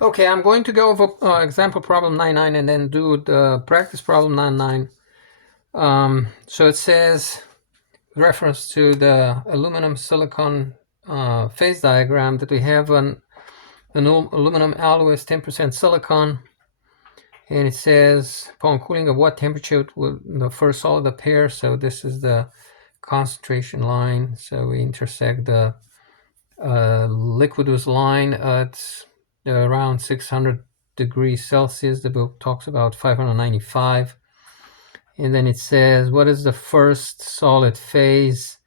Okay, I'm going to go over example problem 99 and then do the practice problem 99. So it says, reference to the aluminum silicon phase diagram, that we have an aluminum alloy is 10% silicon, and it says upon cooling at what temperature it will the first solid appear. So this is the concentration line. So we intersect the liquidus line at around 600 degrees Celsius. The book talks about 595. And then it says, what is the first solid phase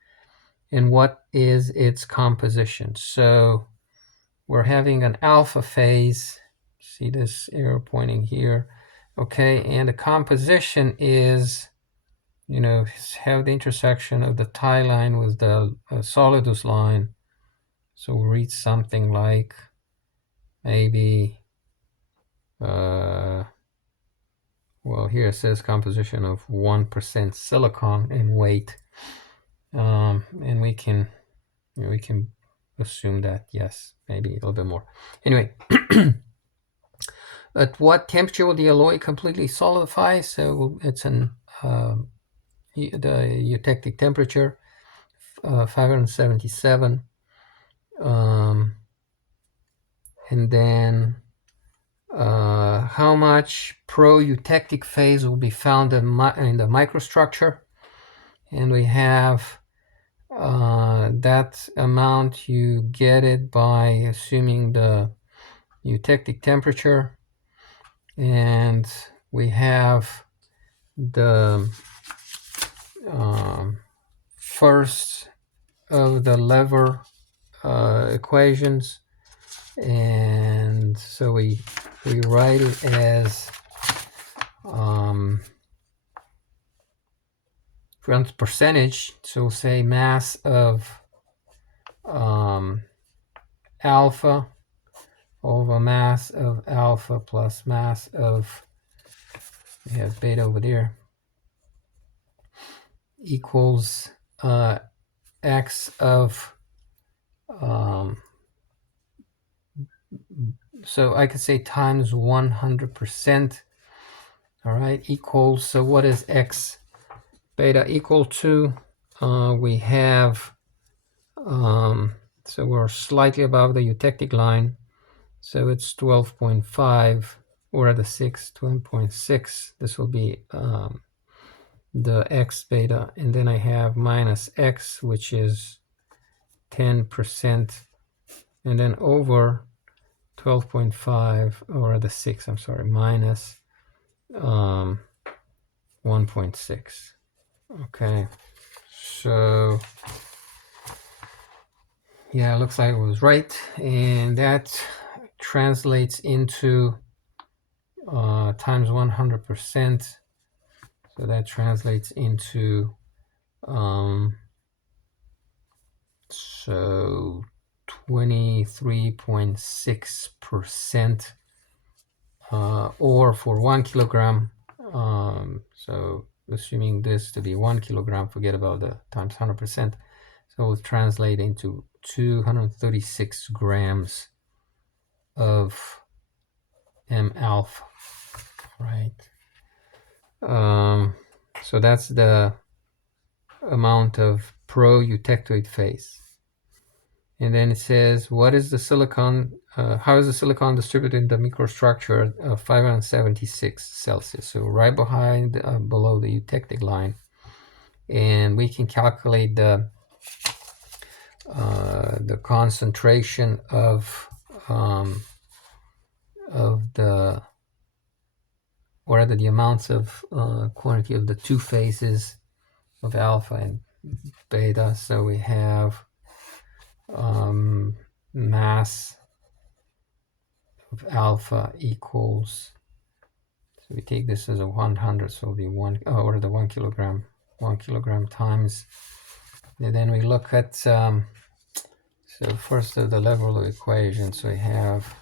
and what is its composition? So we're having an alpha phase. See this arrow pointing here. Okay, and the composition is, have the intersection of the tie line with the solidus line. So we'll read something like maybe, well, here it says composition of 1% silicon in weight. And we can assume that, yes, maybe a little bit more. Anyway, at what temperature will the alloy completely solidify? So it's the eutectic temperature, 577. And then how much pro-eutectic phase will be found in the microstructure? And we have that amount. You get it by assuming the eutectic temperature, and we have the first of the lever equations, and so we write it as percentage. So we'll say mass of alpha over mass of alpha plus mass of, we have beta over there, equals x of, so I could say times 100%. All right, equals, so what is x beta equal to? We have, so we're slightly above the eutectic line, so it's 12.5, or at the 6, 12.6. This will be the x beta, and then I have minus x, which is 10%, and then over 12.5, or the 6, I'm sorry, minus 1.6. Okay, so yeah, it looks like I was right, and that translates into times 100%. So that translates into so 23.6%, or for 1 kilogram. So assuming this to be 1 kilogram, forget about the times 100%. So we'll translate into 236 grams of M alpha, right? So that's the amount of pro-eutectoid phase. And then it says, what is the silicon, how is the silicon distributed in the microstructure of 576 Celsius? So right behind, below the eutectic line. And we can calculate the concentration of the, or rather the amounts of quantity of the two phases of alpha and beta. So we have mass of alpha equals, so we take this as a 100, so it'll be 1, or the 1 kilogram times, and then we look at, so first of the level equation. So we have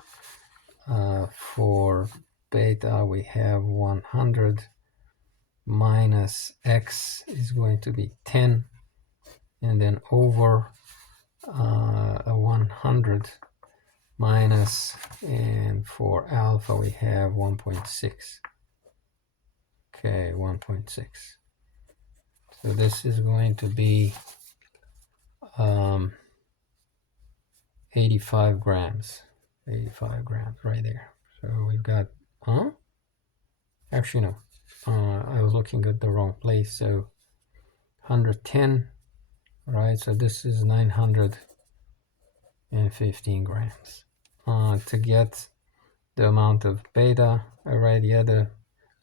for beta we have 100 minus x is going to be 10, and then over a 100 minus, and for alpha we have 1.6. Okay, 1.6. So this is going to be 85 grams. 85 grams right there. So we've got, actually no, I was looking at the wrong place. So 110, right? So this is 915 grams. To get the amount of beta, I write the other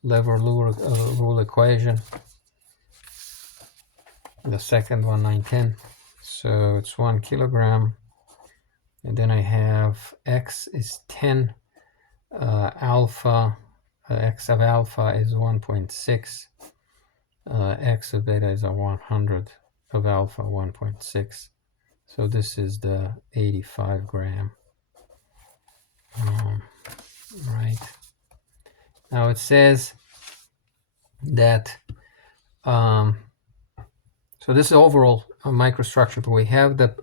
lever rule equation. The second one, 910. So it's 1 kilogram. And then I have X is 10, alpha, X of alpha is 1.6, X of beta is a 100 of alpha, 1.6. So this is the 85 gram. Right. Now it says that, so this is overall microstructure, but we have the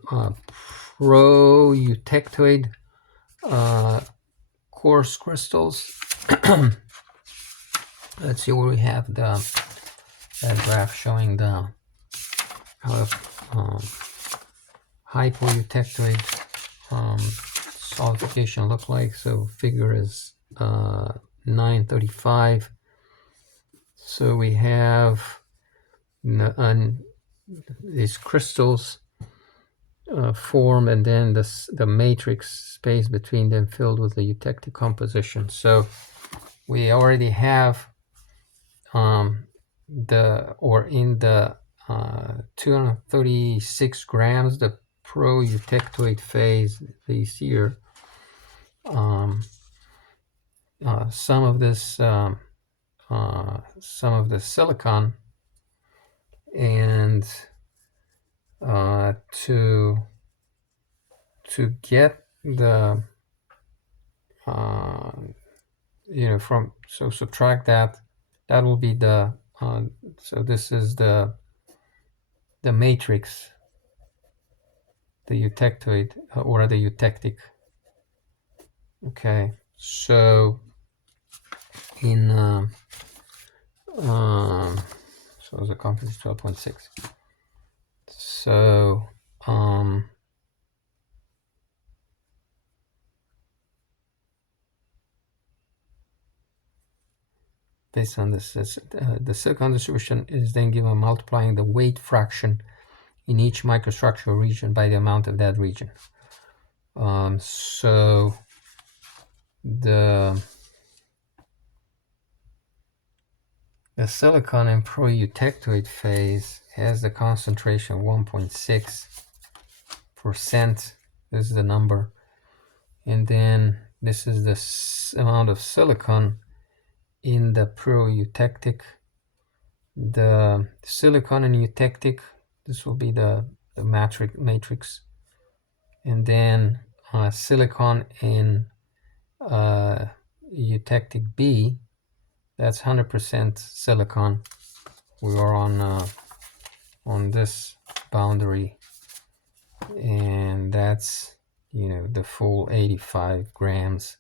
pro-eutectoid coarse crystals. Let's see where we have that graph showing the hypoeutectoid solidification look like. So figure is 935. So we have these crystals form, and then the matrix space between them filled with the eutectic composition. So we already have in the 236 grams, the pro-eutectoid phase, these here, some of this silicon, and to get the so subtract that will be the so this is the matrix, the eutectoid or the eutectic. Okay, so in so the composition is 12.6. So based on this, the silicon distribution is then given multiplying the weight fraction in each microstructural region by the amount of that region. So the silicon in pro-eutectoid phase has the concentration 1.6%. This is the number. And then this is the amount of silicon in the pro-eutectic. The silicon in eutectic, this will be the matrix. And then silicon in eutectic B, that's 100% silicon. We are on this boundary, and that's the full 85 grams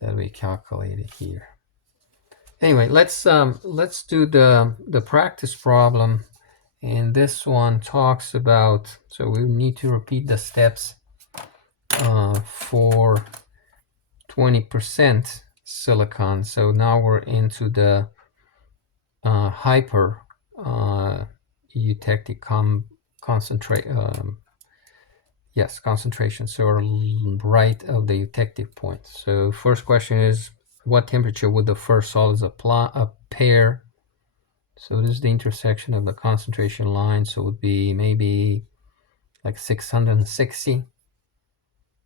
that we calculated here. Anyway, let's do the practice problem, and this one talks about, so we need to repeat the steps for 20% silicon. So now we're into the hyper eutectic concentration. So we're right of the eutectic point. So first question is, what temperature would the first solids appear? So this is the intersection of the concentration line. So it would be maybe like 660.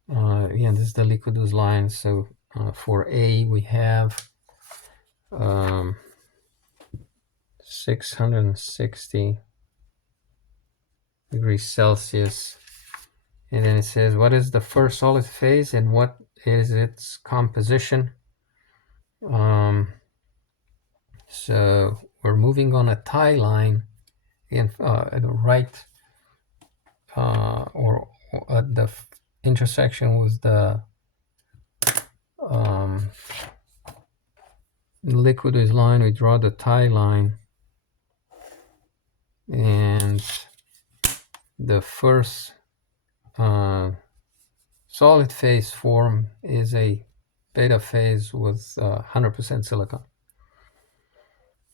Yeah, this is the liquidus line. So for A we have 660 degrees Celsius, and then it says what is the first solid phase and what is its composition. So we're moving on a tie line in at the right or at the intersection with the liquid is line, we draw the tie line, and the first solid phase form is a beta phase with 100% silicon.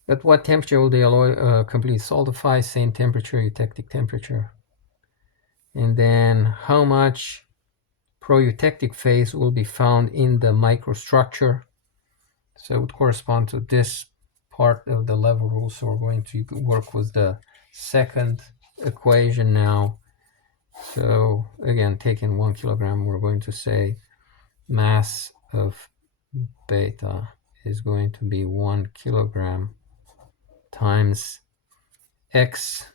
At what temperature will the alloy completely solidify? Same temperature, eutectic temperature. And then how much pro-eutectic phase will be found in the microstructure? So it would correspond to this part of the level rule. So we're going to work with the second equation now. So again, taking 1 kilogram, we're going to say mass of beta is going to be 1 kilogram times x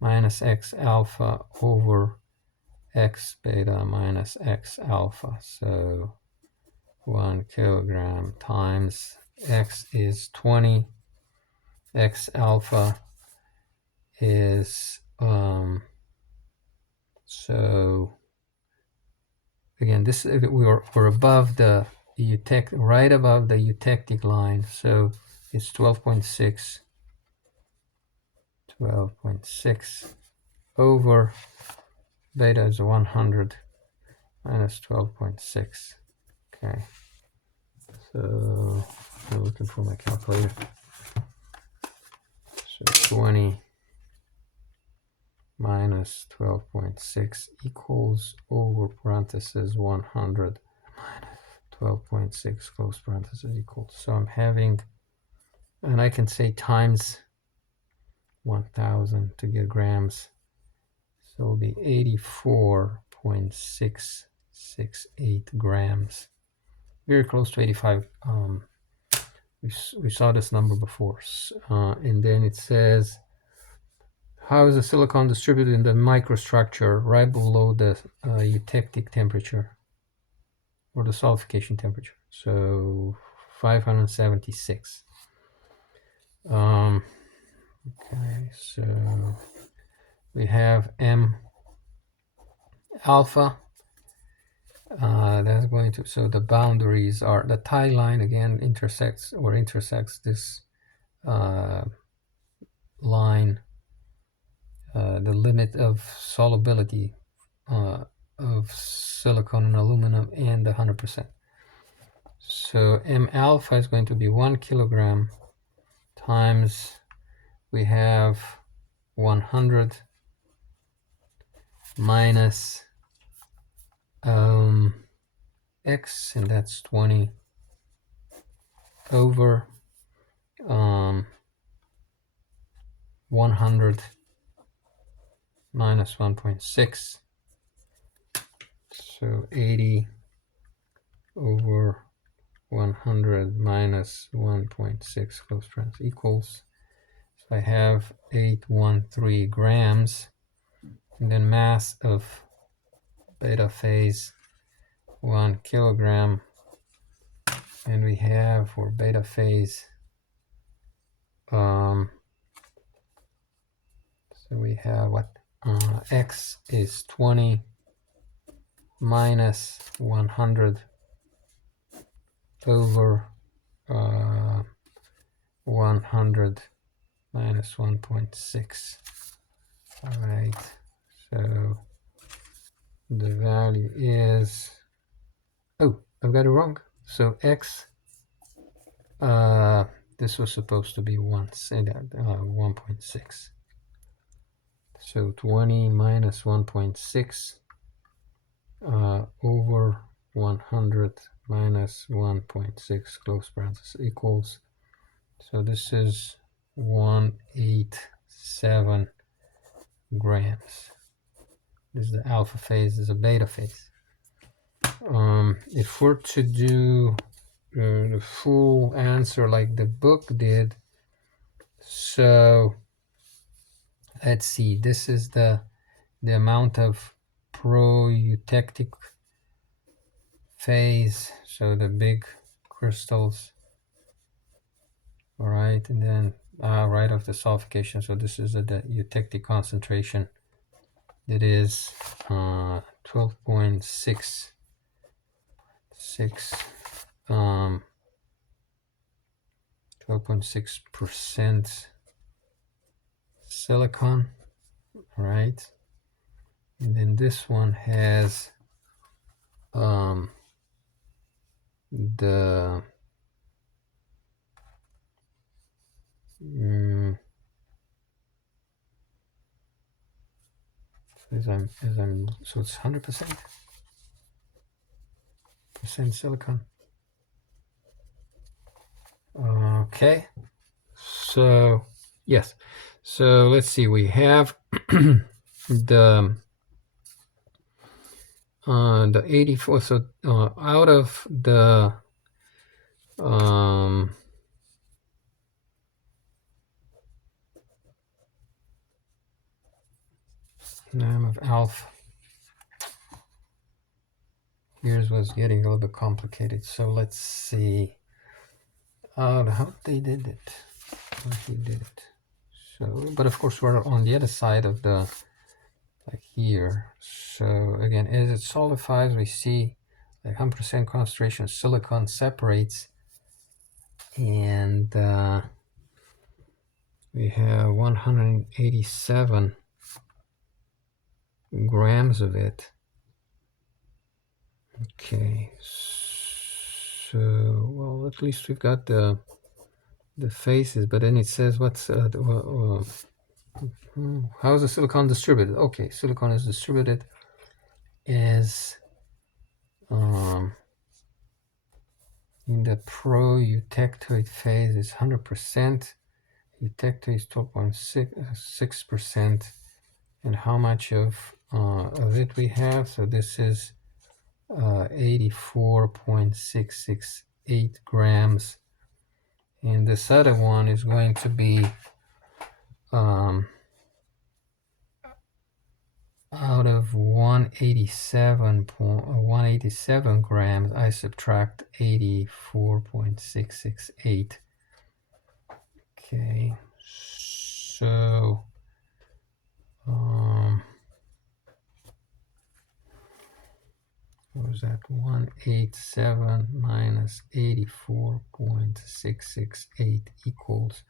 minus x alpha over x beta minus x alpha. So 1 kilogram times x is 20, x alpha is so again, this we're above the eutectic, right above the eutectic line, so it's 12.6 over beta is 100 minus 12.6. Okay, so I'm looking for my calculator. So 20 minus 12.6 equals over parentheses 100 minus 12.6 close parentheses equals. So I'm having, and I can say times 1000 to get grams. So it'll be 84.668 grams. Very close to 85. We saw this number before. And then it says, how is the silicon distributed in the microstructure right below the eutectic temperature or the solidification temperature? So 576. Okay, so we have M alpha. That's going to, so the boundaries are, the tie line again intersects this line, the limit of solubility of silicon and aluminum and 100%. So M alpha is going to be 1 kilogram times, we have 100 minus x, and that's 20 over 100 minus 1.6, so 80 over 100 minus 1.6 close friends equals, so I have 813 grams, and then mass of beta phase 1 kilogram, and we have for beta phase so we have what, x is 20 minus 100 over 100 minus 1.6. All right, so the value is, oh, I've got it wrong. So x, this was supposed to be 1.6. So 20 minus 1.6 over 100 minus 1.6 close parenthesis equals, so this is 187 grams. This is the alpha phase, this is a beta phase. If we're to do the full answer like the book did, so let's see, this is the amount of pro-eutectic phase, so the big crystals, all right, and then right after solidification, so this is the eutectic concentration. It is 12.66 12.6% silicon, right? And then this one has the so it's 100% silicon. Okay, so yes, so let's see, we have the 84, so out of the name of alpha, here's what's getting a little bit complicated. So let's see how they did it, how he did it. So, but of course we're on the other side of the, like here. So again, as it solidifies, we see like 100% concentration of silicon separates, and we have 187 grams of it. Okay, so well, at least we've got the faces, but then it says what's how is the silicon distributed? Okay, silicon is distributed as in the pro-eutectoid phase is 100%, eutectoid is 12.6%, and how much of it we have? So this is 84.668 grams, and this other one is going to be out of 187 grams, I subtract 84.668. Okay, so what was that? 187 minus 84.668 equals,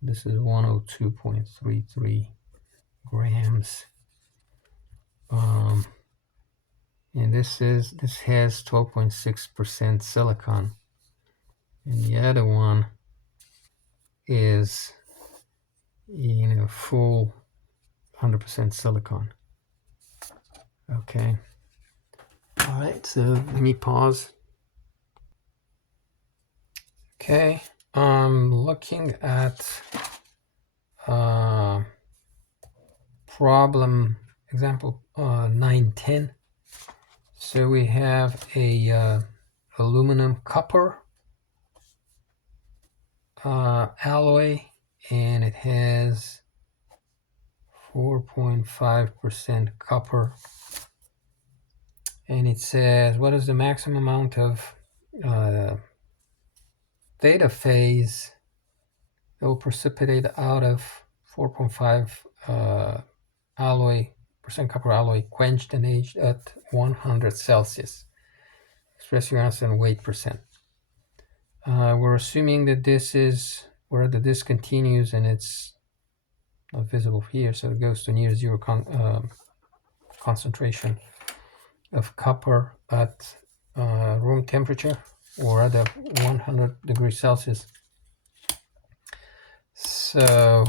this is 102.33 grams. And this has 12.6% silicon, and the other one is full 100% silicon. Okay, all right, so let me pause. Okay, I'm looking at problem example 910. So we have a aluminum copper alloy, and it has 4.5% copper, and it says what is the maximum amount of theta phase that will precipitate out of 4.5 copper alloy quenched and aged at 100 Celsius. Express your answer in weight percent. We're assuming that this is where the discontinues and it's not visible here, so it goes to near zero concentration of copper at room temperature or at 100 degrees Celsius. So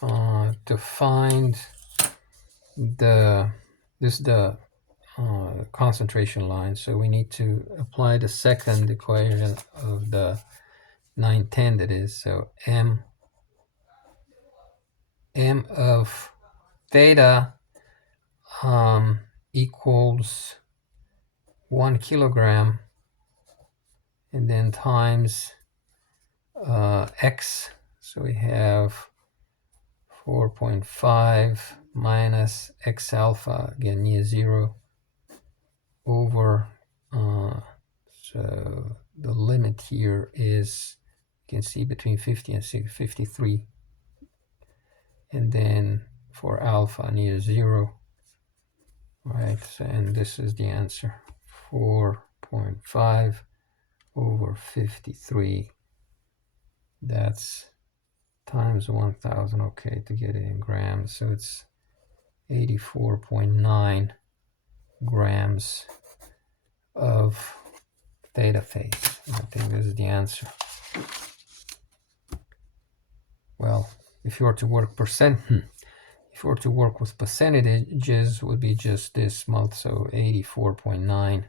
to find the concentration line, so we need to apply the second equation of the 910, that is, so m of theta equals 1 kilogram, and then times x, so we have 4.5 minus x alpha, again near zero, over so the limit here is, you can see, between 50 and 53, and then for alpha near zero, right? So, and this is the answer, 4.5 over 53. That's times 1,000. Okay, to get it in grams. So it's 84.9 grams of theta phase. I think this is the answer. Well, if you were to work if you were to work with percentages, would be just this month. So 84.9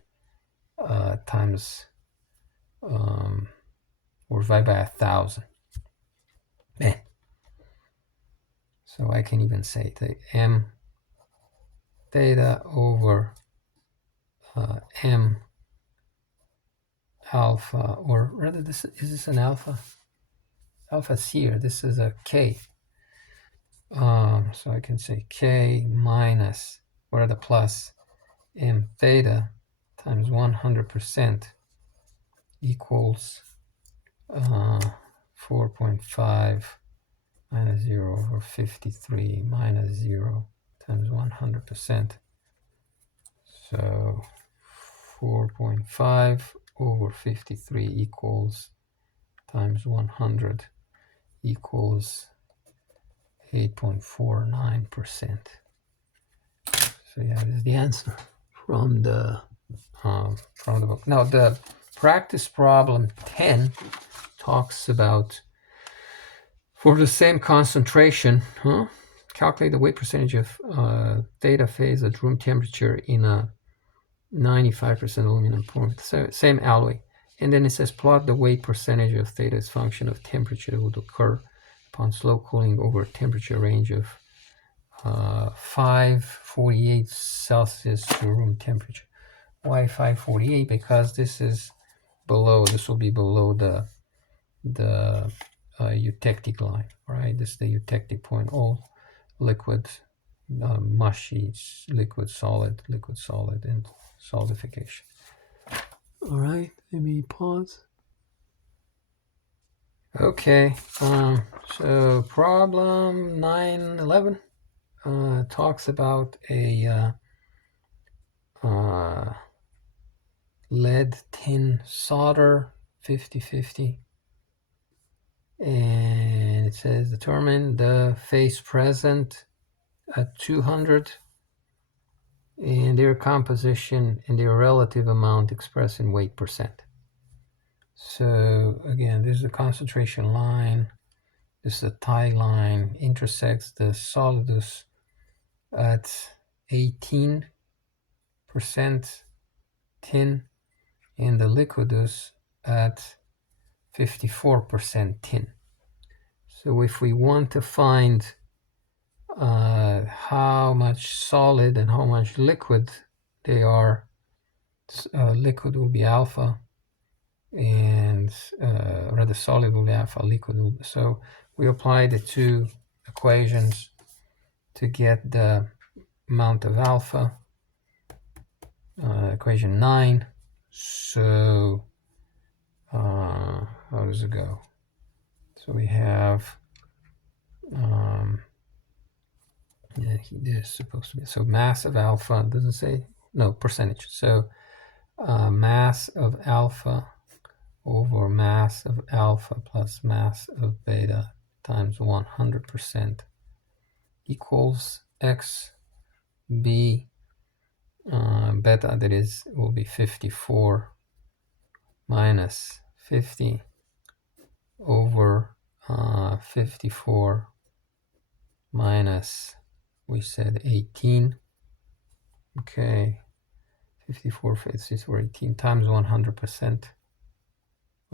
times or divided by 1,000. So I can even say the m theta over m alpha, or rather, this is this an alpha? Alpha's here. This is a k. So I can say k minus, what are the plus, m theta times 100% equals 4.5 minus 0 over 53 minus 0 times 100%. So 4.5 over 53 equals times 100 equals 8.49%. So yeah, this is the answer from the book. Now the practice problem 10 talks about, for the same concentration, calculate the weight percentage of theta phase at room temperature in a 95% aluminum form. So same alloy. And then it says plot the weight percentage of theta as function of temperature that would occur upon slow cooling over a temperature range of 548 Celsius to room temperature. Why 548? Because this is below, this will be below the eutectic line, right? This is the eutectic point. All liquid, mushy, liquid, solid, and solidification. All right, let me pause. Okay, so problem 911 talks about a lead tin solder 50-50, and it says determine the phase present at 200 and their composition and their relative amount expressed in weight percent. So again, this is the concentration line, this is the tie line, intersects the solidus at 18% tin and the liquidus at 54% tin. So if we want to find how much solid and how much liquid they are, liquid will be alpha, and rather solid will be alpha, liquid will be. So we apply the two equations to get the amount of alpha, equation 9. So how does it go? So we have yeah, this is supposed to be, so mass of alpha, does it say? No, percentage. So mass of alpha over mass of alpha plus mass of beta times 100% equals x. B beta, that is, will be 54 minus 50 over 54 minus, we said 18. Okay, 54 for 18 times 100%.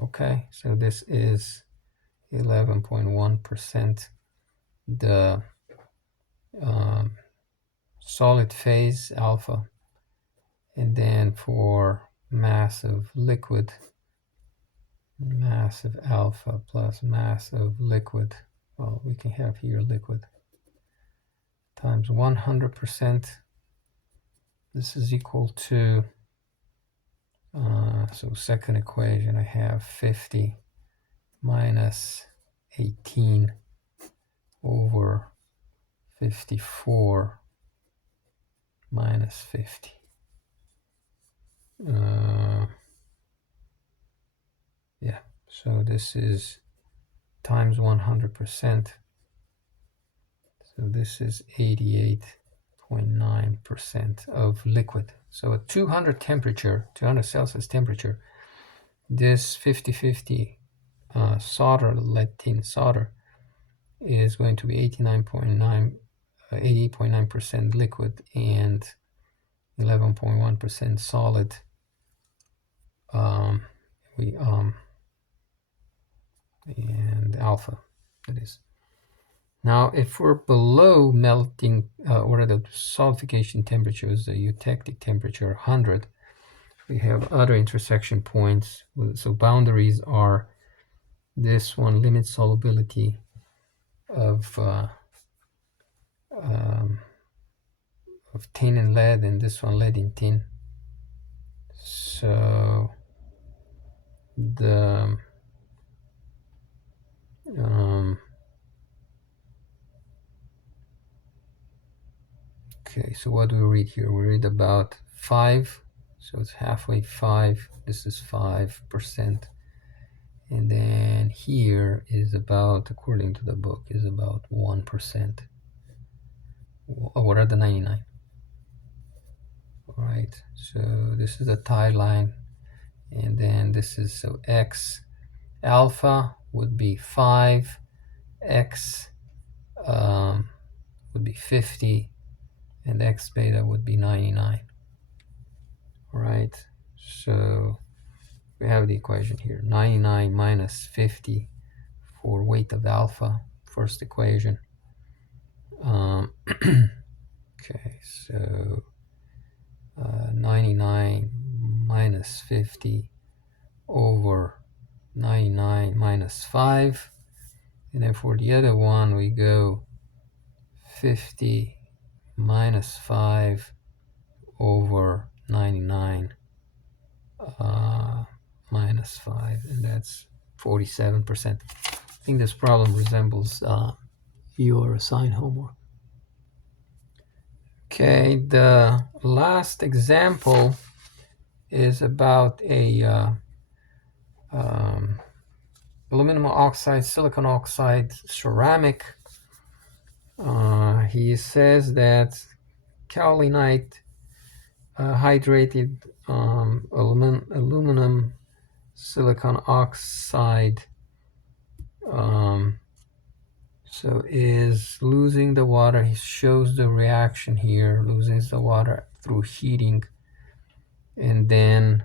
Okay, so this is 11.1%. The solid phase alpha, and then for mass of liquid, mass of alpha plus mass of liquid, well, we can have here liquid, times 100%. This is equal to, so second equation, I have 50 minus 18 over 54 minus 50. So this is times 100%. So this is 88.9% of liquid. So at 200 temperature, 200 Celsius temperature, this 50-50 solder, lead tin solder, is going to be 80.9% liquid and 11.1% solid. And alpha, that is. Now, if we're below melting or the solidification temperature is the eutectic temperature 100, we have other intersection points. So boundaries are this one, limit solubility of tin and lead, and this one lead in tin. So the okay, so what do we read here? We read about 5, so it's halfway 5. This is 5%. And then here is about, according to the book, is about 1%. What are the 99? All right, so this is the tie line. And then this is, so X alpha would be 5, X would be 50, and X beta would be 99. All right, so we have the equation here, 99 minus 50 for weight of alpha, first equation. Okay, so 99 minus 50 over 99 minus 5. And then for the other one, we go 50 minus 5 over 99 minus 5, and that's 47%. I think this problem resembles your assigned homework. Okay, the last example is about a aluminum oxide, silicon oxide, ceramic. He says that kaolinite hydrated aluminum silicon oxide so is losing the water. He shows the reaction here, loses the water through heating, and then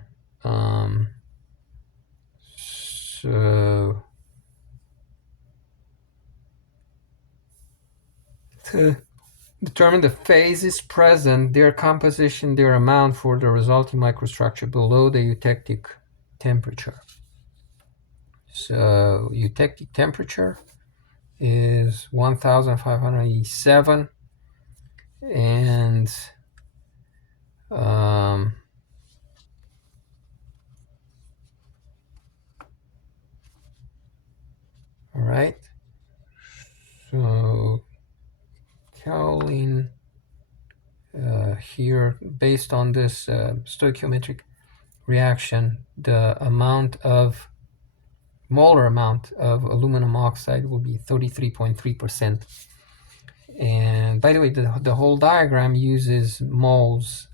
so to determine the phases present, their composition, their amount for the resulting microstructure below the eutectic temperature. So eutectic temperature is 1587, and all right, so kaolin here, based on this stoichiometric reaction, the amount of molar amount of aluminum oxide will be 33.3%. And by the way, the whole diagram uses moles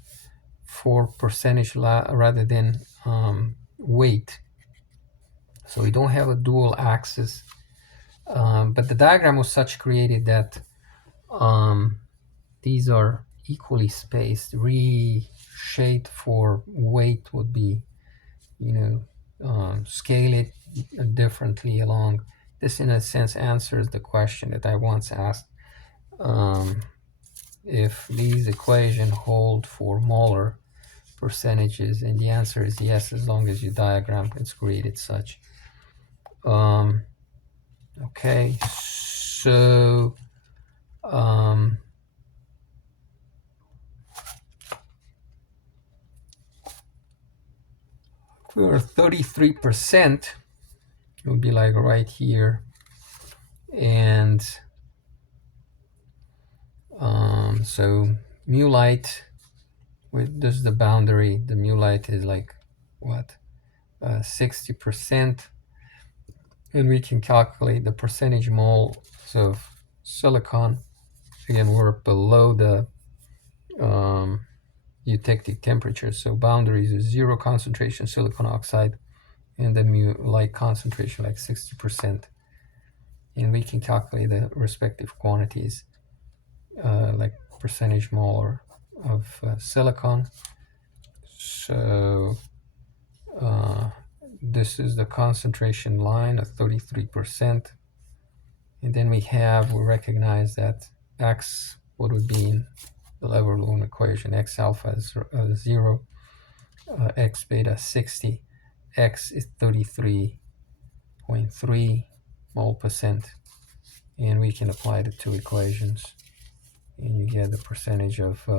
for percentage rather than weight. So we don't have a dual axis. But the diagram was such created that these are equally spaced. Reshaped for weight would be, scale it differently along. This, in a sense, answers the question that I once asked. If these equations hold for molar percentages, and the answer is yes, as long as your diagram is created such. Okay, so we are 33%, it would be like right here, and so mullite, this is the boundary, the mullite is like what, 60%, and we can calculate the percentage moles of silicon. Again, we're below the eutectic temperature, so boundaries is 0 concentration silicon oxide, and the light concentration like 60%. And we can calculate the respective quantities, like percentage molar of silicon. So this is the concentration line at 33%. And then we recognize that X, what would be in the Levy-Loom equation, X alpha is 0, X beta 60, X is 33.3 mole percent. And we can apply the two equations, and you get the percentage of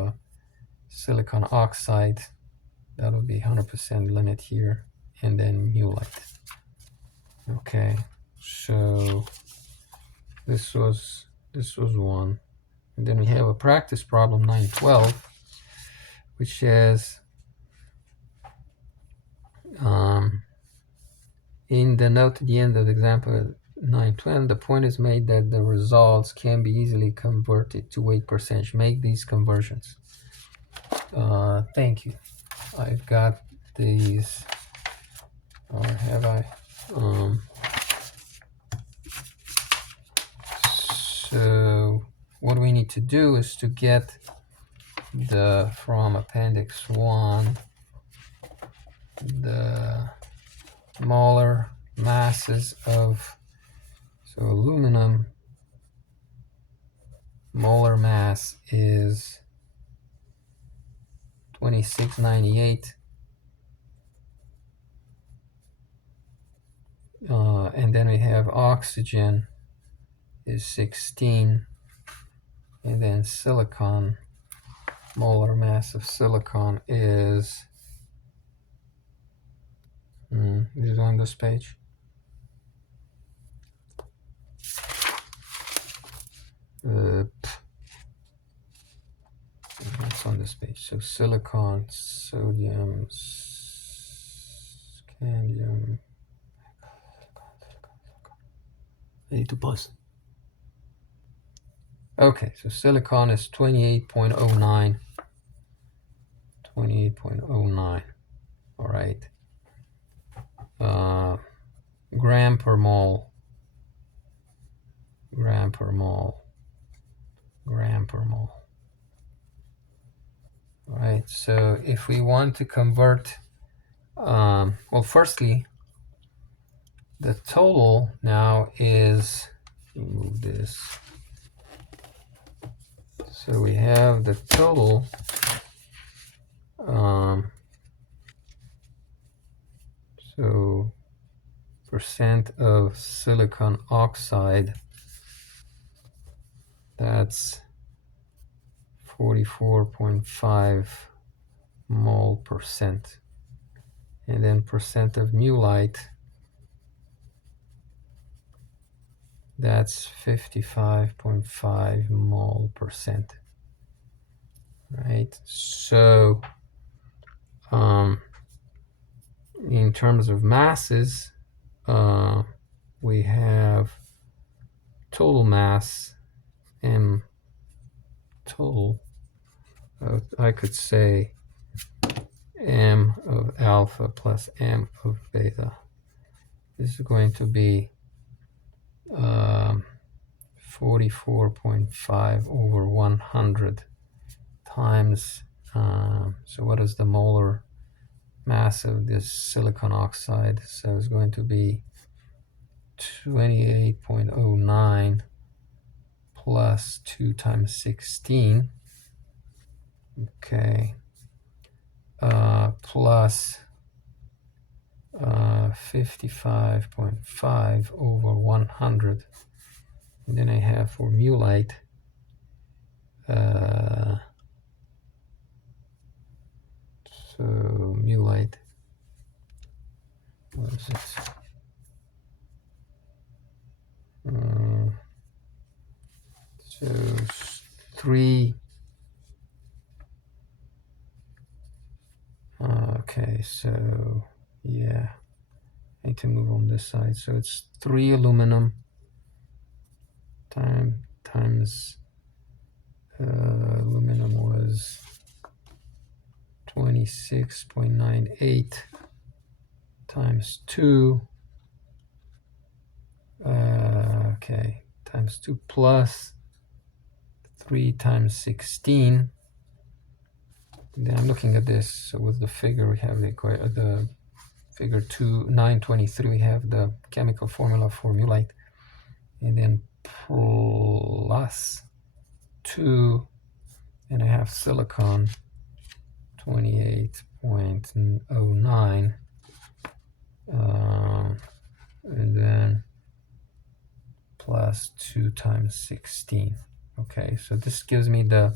silicon oxide. That would be 100% limit here, and then mu light. Okay, so this was one. And then we have a practice problem 912, which says in the note at the end of the example 912, the point is made that the results can be easily converted to weight percentage. Make these conversions. Thank you. I've got these, or have I? So what we need to do is to get from appendix 1, the molar masses of, so aluminum molar mass is 2698, and then we have oxygen is 16, and then silicon, molar mass of silicon is is on this page. It's on this page. So silicon, sodium, scandium. I need to pause. Okay, so silicon is 28.09. 28.09. All right. Gram per mole. Gram per mole. Gram per mole. All right. So if we want to convert, well, firstly, the total now is, move this. So we have the total so percent of silicon oxide, that's 44.5 mole percent. And then percent of mu light, that's 55.5 mole percent. Right, so in terms of masses, we have total mass M total, I could say M of alpha plus M of beta. This is going to be 44.5 over 100 times, so what is the molar mass of this silicon oxide? So it's going to be 28.09 plus 2 times 16, okay, plus 55.5 over 100. And then I have for mu light, so mu light, what is this? So 3, okay, so yeah, I need to move on this side. So it's 3 aluminum times aluminum was 26.98 times 2. Okay, times 2 plus 3 times 16. And then I'm looking at this. So with the figure, we have the figure 923. We have the chemical formula for mullite, and then plus 2, and I have silicon 28.09, and then plus 2 times 16. Okay, so this gives me the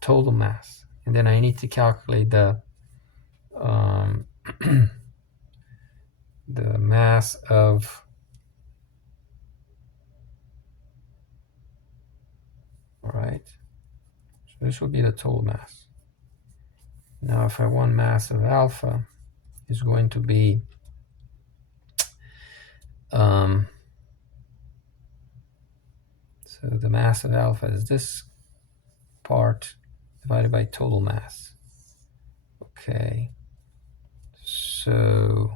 total mass, and then I need to calculate the the mass of so this would be the total mass. Now if I want mass of alpha, is going to be so the mass of alpha is this part divided by total mass. Okay, so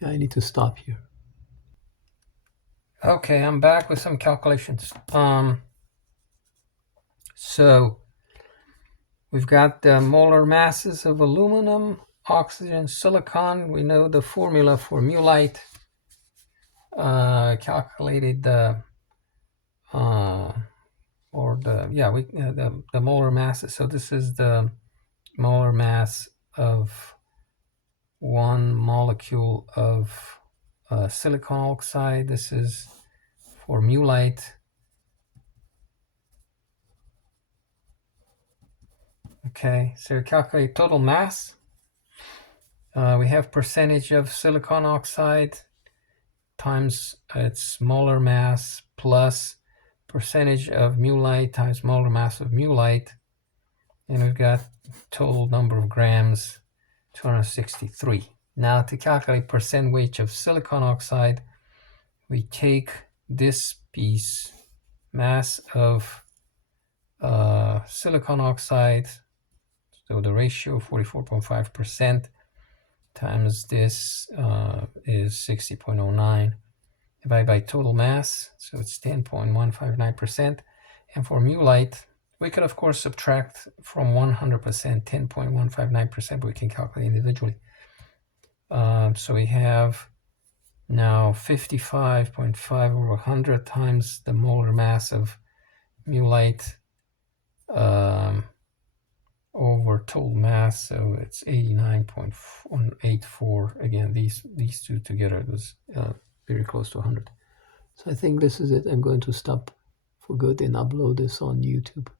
yeah, I need to stop here. Okay, I'm back with some calculations. So we've got the molar masses of aluminum, oxygen, silicon. We know the formula for mullite. Calculated the the molar masses. So this is the molar mass of 1 molecule of silicon oxide. This is for mullite. Okay, so calculate total mass. We have percentage of silicon oxide times its molar mass plus percentage of mullite times molar mass of mullite, and we've got total number of grams, 263. Now to calculate percent weight of silicon oxide, we take this piece, mass of silicon oxide, so the ratio 44.5% times this is 60.09, divided by total mass, so it's 10.159%. And for mullite, we could of course subtract from 100% 10.159%, but we can calculate individually. So we have now 55.5 over 100 times the molar mass of mullite over total mass, so it's 89.84. Again, these two together was very close to 100. So I think this is it. I'm going to stop for good and upload this on YouTube.